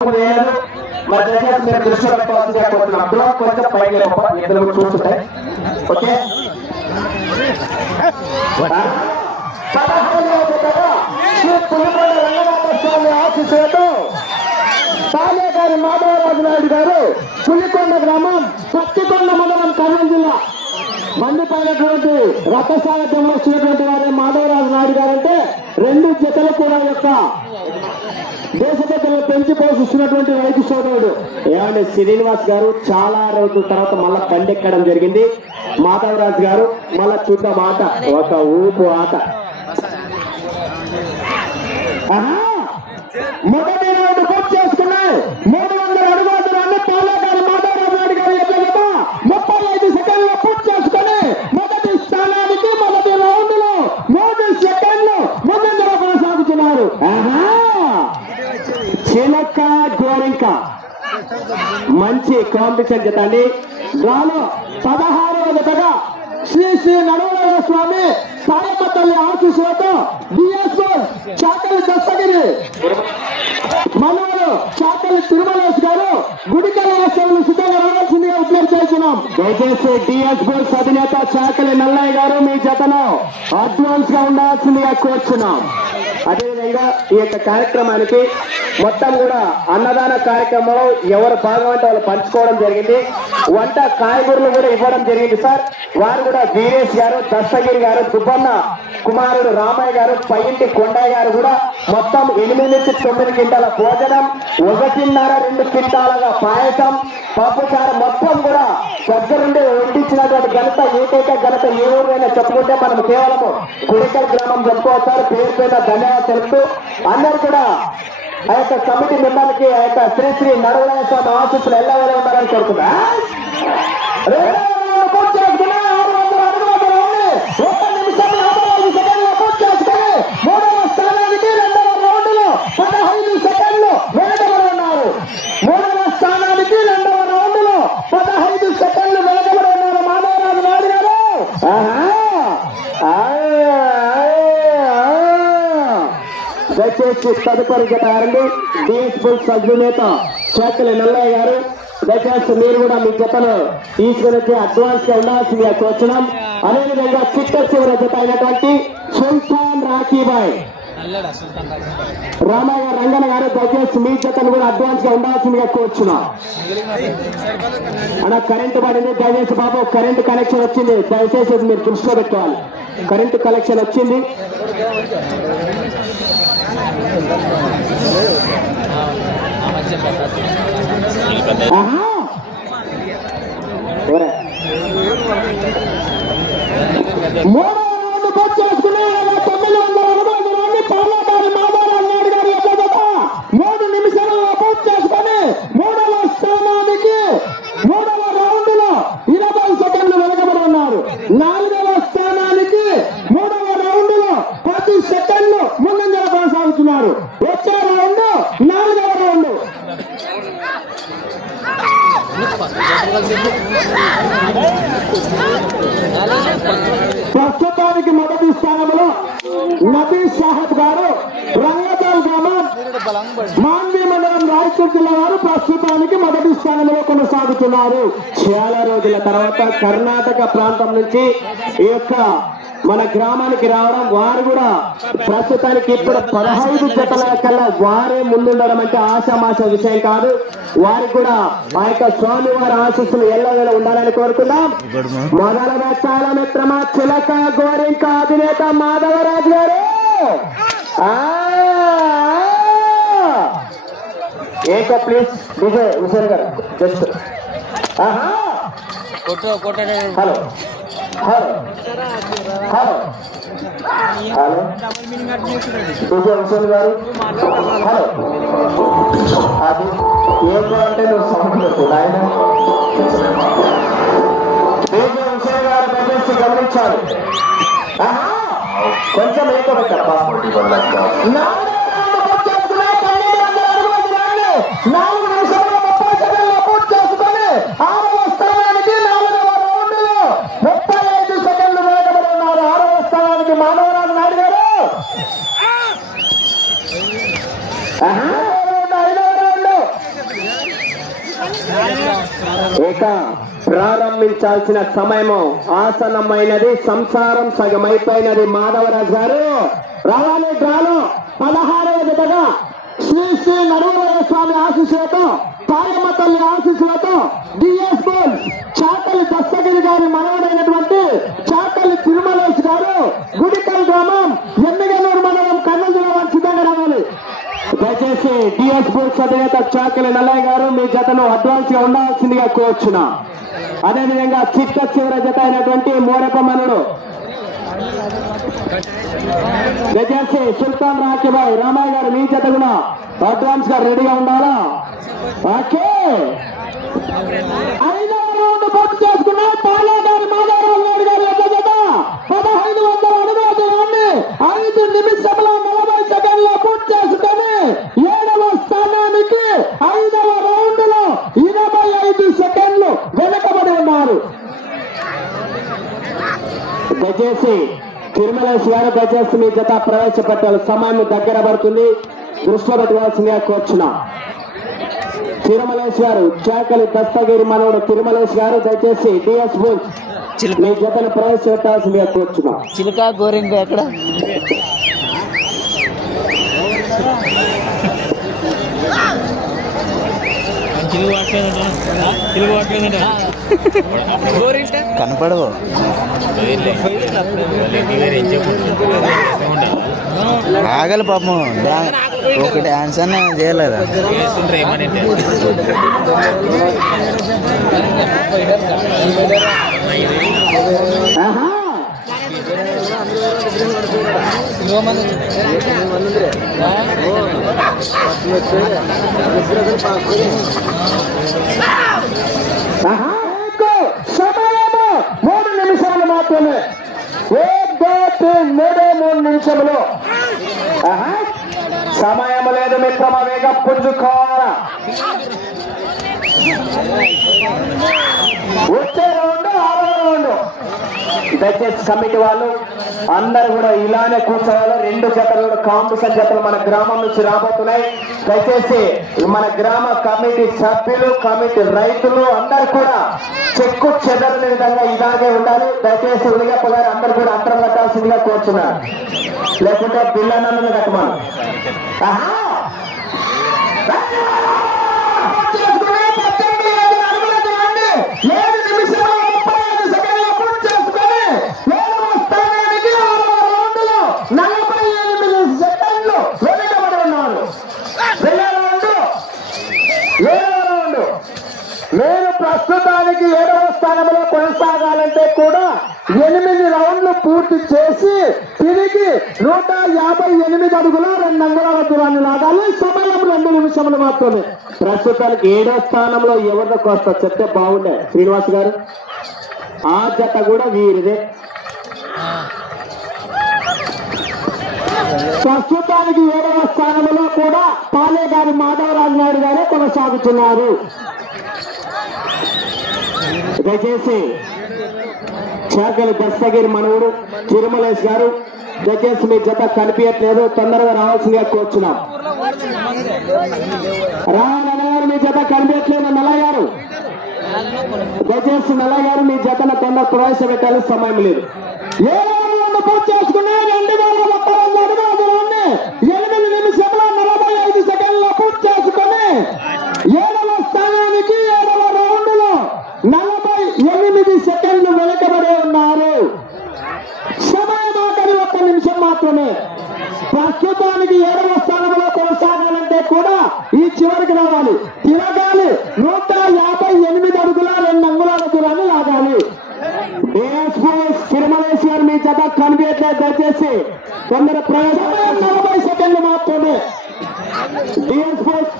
వేయలేదు మరి దయచేసి మీరు దృష్టిలో పెట్టుకోవాల్సిందిగా కోరుతున్నాం డ్రోన్ కొంచెం పైకి లేప ఇద్దరు కూడా చూస్తుంటాయి ఓకే? పదహారవ జతగా శ్రీ రంగనాథ స్వామి ఆశీస్సులతో మాధవరాజు నాయుడు గారు పులికొండ గ్రామం పత్తికొండ మండలం కర్నూలు జిల్లా మండిపోయినటువంటి రథసారథ్యంలో వచ్చినటువంటి వారే మాధవరాజు నాయుడు గారు అంటే రెండు జతలు కూడా యొక్క దేశపెద్దలు పెంచి పోషిస్తున్నటువంటి రైతు సోదరుడు. ఏమంటే శ్రీనివాస్ గారు చాలా రోజుల తర్వాత మళ్ళా కండెక్కడం జరిగింది. మాధవరాజు గారు మళ్ళా చూద్దాం ఆట. ఒక ఊపు ఆట. ఆహా! మొదటి రౌండ్ పూర్తి చేసుకున్నాయి మూడు వందల అడుగుల దూరాన్ని పాలేగారి మాధవరాజు నాయుడు గారు ఎట్ల జత ముప్పై ఐదు సెకండ్లు పూర్తి చేసుకుని మొదటి స్థానానికి మొదటి రౌండ్లో మూడు సెకండ్లు ముందంజలో కొనసాగుతున్నారు ఆహా! చిలక గోరింక మంచి కాంపిటీషన్ జత అండి డ్రాలో పదహారవ జతగా శ్రీ శ్రీ నడవరాజ స్వామి సాయమ్మ తల్లి ఆశీస్సులతో డిఎస్ఓ చాకలి దస్తగిరి మనవరు చాకలి తిరుమలేష్ గారు గుడికల ఆశ్రమంలో సిద్ధంగా రావాల్సిందిగా విజ్ఞప్తి చేస్తున్నాం. దయచేసి డిఎస్ బోర్డ్స్ అధినేత చాకలి నల్లయ్య గారు మీ జతను అడ్వాన్స్గా ఉండాల్సిందిగా కోరుచున్నాం. అదే అదేవిధంగా ఈ యొక్క కార్యక్రమానికి మొత్తం కూడా అన్నదాన కార్యక్రమంలో ఎవరు భాగం అంటే వాళ్ళు పంచుకోవడం జరిగింది. వంట కాయగూరలు కూడా ఇవ్వడం జరిగింది సార్. వారు కూడా వీరేష్ గారు దస్తగిరి గారు దుబ్బన్న కుమారుడు రామయ్య గారు పైంటి కొండయ్య గారు కూడా మొత్తం ఎనిమిది నుంచి తొమ్మిది క్వింటాల భోజనం ఒకటిన్నర రెండు క్వింటాలగా పాయసం పప్పుచారు మొత్తం కూడా దగ్గరుండి వండించినటువంటి ఘనత ఏకైక ఘనత ఏ ఊరైనా చెప్పుకుంటే మనం కేవలము కుడికల్ గ్రామం చెప్పుకోవచ్చు. పేరు పేద ధన్యవాదాలు తెలుపుతూ అందరు కూడా ఆ యొక్క కమిటీ మెంబర్లకి ఆ యొక్క శ్రీ శ్రీ నడవలయ స్వామి ఆశీస్సులు ఎలా ఉండాలని కోరుతున్నా రెండవ రౌండ్ పూర్తి చేసుకుని ఆరు వందల అడుగుల దూరాన్ని ఒక్క నిమిషం యాభై ఐదు సెకండ్లు పూర్తి చేసుకుని మూడవ స్థానానికి రెండవ రౌండ్లో పదహైదు సెకండ్లు వెనకబడి ఉన్నారు మూడవ స్థానానికి రెండవ రౌండ్లో పదహైదు సెకండ్లు వెనకబడి ఉన్నారు మాధవరాజు నాయుడు గారు ఆహా! ఆయ్, ఆయ్, ఆయ్. దయచేసి తదుపరి జత ఆరండి సభ్యునేత బుల్స్ నల్లయ్య గారు. దయచేసి మీరు కూడా మీ జతను తీసుకుని వచ్చి అడ్వాన్స్గా ఉండాల్సిందిగా కోరుచున్నాం. అదేవిధంగా చిట్ట చివరి జత అయినటువంటి సుల్తాన్ రాఖీబాయ్. రామయ్య రంగన గారు దయచేసి మీ జతను కూడా అడ్వాన్స్గా ఉండాల్సిందిగా కోరుచున్నాం. అన్న కరెంటు పడింది. దయచేసి బాబు కరెంటు కనెక్షన్ వచ్చింది. దయచేసి మీరు దృష్టిలో పెట్టుకోవాలి. కరెంటు కనెక్షన్ వచ్చింది. ఆహా! ఎవరే? మూడవ రౌండ్ తొమ్మిది వందల అరవై దూరాన్ని పార్లమెంటరీ మాధవరావు నాయుడు గారి యొక్క మూడు నిమిషాలలో మూడవ స్థానానికి మూడవ రౌండ్లో ఇరవై సెకండ్లు వెనకబడి ఉన్నారు స్థానానికి మూడవ రౌండ్లో పది సెకండ్లు ముందంజల కొనసాగుతున్నారు వచ్చే రౌండ్ నాలుగవ రౌండ్ ప్రస్తుతానికి మొదటి స్థానంలో నబీ సాహెబ్ గారు రంగదాల్ గ్రామం మాన్వి మండలం రాయచూర్ జిల్లా వారు ప్రస్తుతానికి మొదటి స్థానంలో కొనసాగుతున్నారు. చాలా రోజుల తర్వాత కర్ణాటక ప్రాంతం నుంచి ఈ యొక్క మన గ్రామానికి రావడం వారు కూడా ప్రస్తుతానికి ఇప్పుడు పదహైదు జతల కల్లా వారే ముందుండడం అంటే ఆశామాష విషయం కాదు. వారికి కూడా ఆ యొక్క స్వామి వారి ఆశీస్సులు ఎల్లవేళ ఉండాలని కోరుకుందాం. మొదల చాలా మిత్రమా చిలక గోరింక అధినేత మాధవరాజు గారు. ఆ! ఏక please Vijay Hussain garu just. Hello. Hello. Hello. Hello. Vijay Hussain garu. Hello. అది ఏం అంటే నువ్వు సౌండ్ పెట్టు నాయన. విజయ్ హుసేన్ గారు దయచేసి గమనించాలి. కొంచెం ఏకో పెట్టారు నాలుగు నిమిషాలు ముప్పై సెకండ్లు పూర్తి చేసుకొని ఆరవ స్థానానికి నాలుగవ రౌండ్లో ముప్పై ఐదు సెకండ్లు వెనకబడి ఉన్నారు ఆరవ స్థానానికి మానవరాజు నాయుడు గారు ఆహా, ఐదవ రౌండ్, ఐదవ రౌండ్ ఇక ప్రారంభించాల్సిన సమయము ఆసనమైనది సంసారం సగమైపోయినది. మాధవరాజు గారు రావాలి డ్రాలో పదహారవ జతగా శ్రీ శ్రీ నరవర స్వామి ఆశీస్సులతో పాయమ్మ తల్లి ఆశీస్సులతో డిఎస్ బోల్ చాకలి దస్తగిరి గారి మనవడైనటువంటి చాకలి తిరుమలేష్ గారు గుడికల్ గ్రామం ఎమ్మిగనూరు మండలం కర్నూలు జిల్లా సిద్ధంగా రావాలి దయచేసి డిఎస్ బోల్స్ అధినేత చాకలి నల్లయ్య గారు మీ జతను అడ్వాన్స్గా ఉండాల్సిందిగా కోరుచున్నా. అదేవిధంగా చిట్ట చివర జత అయినటువంటి మోరప్ప మనుడు. దయచేసి సుల్తాన్ రాకేబాయ్ రామాయ్ గారు మీ జత కూడా అడ్వాన్స్గా రెడీగా ఉండాలా? ఓకే. ఐదవ రౌండ్ పూర్తి చేసుకున్నాం. పాలా గారు మాధవరావు జత. పదహైదు వందల అడుగుల ఐదు నిమిషముల నలభై సెకండ్ల పూర్తి చేసుకొని ఏడవ స్థానానికి ఐదవ రౌండ్లో ఇరవై ఐదు సెకండ్లు వెనకబడి ఉన్నారు దయచేసి తిరుమలేశ్ గారు దయచేసి మీ జత ప్రవేశపెట్టాలి. సమయం దగ్గర పడుతుంది. దృష్టిలో పెట్టుకోవాల్సిందిగా కోరుచున్నా తిరుమలేశ్ గారు చాకలి దస్తగిరి మనవుడు తిరుమలేశ్ గారు దయచేసి డిఎస్ బుల్ చిలుక. మీ జతను ప్రవేశపెట్టాల్సిందిగా కోరుచున్నా. చిలుక గోరింగ ఎక్కడ? కనపడవు. ఆగలి పాపం ఒక డాన్స్ అన్న చేయలేదా? ఆహా ఆహా మీకు సమయము మూడు నిమిషాలు మాత్రమే. ఏ మూడే మూడు నిమిషములు. సమయం లేదు మిత్రమ వేగ పుంజుకోవాల. వచ్చే రౌండ్ ఉండు. దయచేసి కమిటీ వాళ్ళు అందరు కూడా ఇలానే కూర్చోవాలి. రెండు జతలు కూడా కాంపిటీషన్ జతలు మన గ్రామం నుంచి రాబోతున్నాయి. దయచేసి మన గ్రామ కమిటీ సభ్యులు కమిటీ రైతులు అందరు కూడా చెక్కు చెదరని విధంగా ఇలాగే ఉండాలి. దయచేసి ఉలిగప్ప గారు అందరు కూడా అంతరం కట్టాల్సిందిగా కోరుచున్నారు లేకుంటే బిల్లన్నను కట్టమను. ఆహా! ఏడు అంగుళాల దూరాన్ని లాగాలి సమయం రెండు నిమిషములు మాత్రమే. ప్రస్తుతానికి ఏడో స్థానంలో ఎవరితో వస్తా చెప్తే బాగుండే. శ్రీనివాస్ గారు ఆ జత కూడా వీరిదే. ప్రస్తుతానికి ఏడవ స్థానంలో కూడా పాలే గారి మాధవరాజు నాయుడు గారే కొనసాగుతున్నారు. దయచేసి చాకలి దస్తగిరి మనవుడు తిరుమలేష్ గారు దయచేసి మీ జత కనిపించట్లేదు. తొందరగా రావాల్సిందిగా కోరుచున్నాం. రావాలన్నారు మీ జత కనిపించట్లేదు. నల్ల గారు. దయచేసి నల్ల గారు మీ జతన తొందర ప్రవేశపెట్టాలి సమయం లేదు. ఏ రౌండ్ పూర్తి చేసుకున్నా రెండు వేల ముప్పై రెండు అడుగుల దూరాన్ని ఎనిమిది నిమిషంలో నలభై ఐదు సెకండ్ల పూర్తి చేసుకొని ఏడవ స్థానానికి ఏడవ రౌండ్లో నలభై ఎనిమిది సెకండ్లు వెనకబడి ఉన్నారు సమయం ఆఖరి ఒక్క నిమిషం మాత్రమే ప్రస్తుతానికి ఏడవ స్థానంలో కొనసాగాలంటే కూడా ఈ చివరికి రావాలి తిరగాలి నూట యాభై ఎనిమిది అడుగుల రెండు అంగుళాల దూరాన్ని లాగాలి డిఎస్పీఎస్ తిరుమలేశ్ గారు మీ జత కనిపించట్లేదు దయచేసి ప్రవేశం నలభై సెకండ్లు మాత్రమే.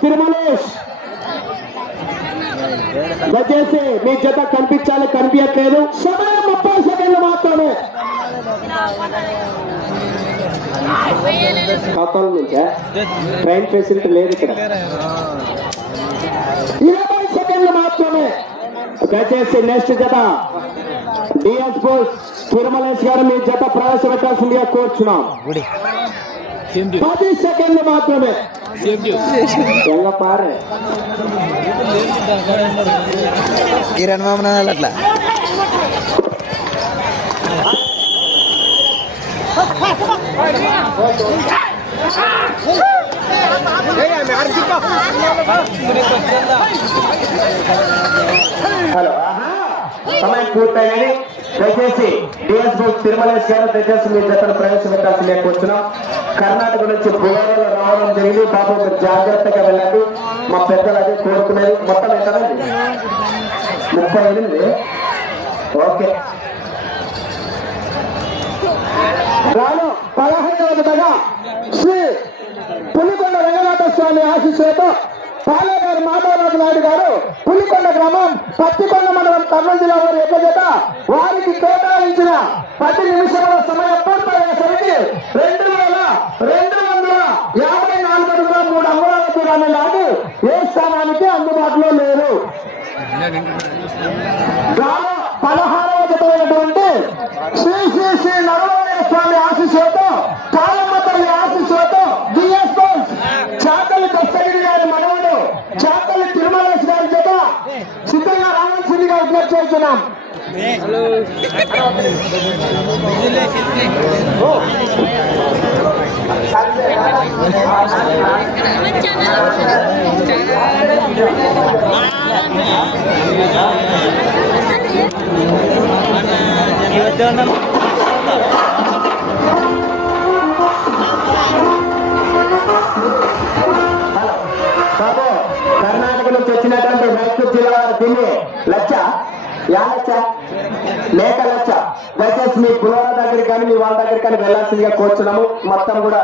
తిరుమలేష్ దయచేసి మీ జత కనిపించాలి కనిపించట్లేదు. సమయం ముప్పై సెకండ్లు మాత్రమే. ఖాతాల నుంచా? ట్రైన్ ఫెసిలిటీ లేదు ఇక్కడ. ఇరవై సెకండ్లు మాత్రమే. దయచేసి నెక్స్ట్ జత డిఎస్ బోస్ తిరుమలేష్ గారు మీ జత ప్రవేశపెట్టాల్సిందిగా కోరుచున్నాం. పది సెకండ్లు మాత్రమే. పారే. కిరణ్ మామూలు అట్లా. హలో. సమయం పూర్తయింది దయచేసి డిఎస్ బుక్ తిరుమలేష్ గారు దయచేసి మీ జతను ప్రవేశపెట్టాల్సి లేకొచ్చున్నాం కర్ణాటక నుంచి బుగారాలో రావడం జరిగింది. బాబు జాగ్రత్తగా వెళ్ళండి. మా పెద్దలు అదే కోరుకునేది. మొత్తం ఎంతమంది ముప్పై ఎనిమిది? ఓకే. రాను పదహైదవ శ్రీ పులికొండ రంగనాథ స్వామి ఆశీస్సులతో పాలేగారు మాధవరాజు నాయుడు గారు పులికొండ గ్రామం పత్తికొండ మండలం కర్నూలు జిల్లా వారి యొక్క జత వారికి కేటాయించిన పది నిమిషముల సమయం పూర్తయ్యేసరికి రెండు వేల రెండు వందల యాభై నాలుగు అడుగుల మూడు అంగుళాల దూరాన్ని లాగి ఏ స్థానానికి అందుబాటులో లేరు. పదహారవ జతమైనటువంటి శ్రీ శ్రీ శ్రీ నరవయ్య సిద్ధంగా రావాల్సిందిగా విజ్ఞప్తి చేస్తున్నాం. బాబు కర్ణాటక నుంచి వచ్చినటువంటి మైసూర్ జిల్లా దీన్ని లచ్చ? యా లచ్చ? లేక లచ్చ? దయచేసి మీ పులోర దగ్గరికి కానీ మీ వాళ్ళ దగ్గర కానీ వెళ్ళాల్సిందిగా కోర్చున్నాము. మొత్తం కూడా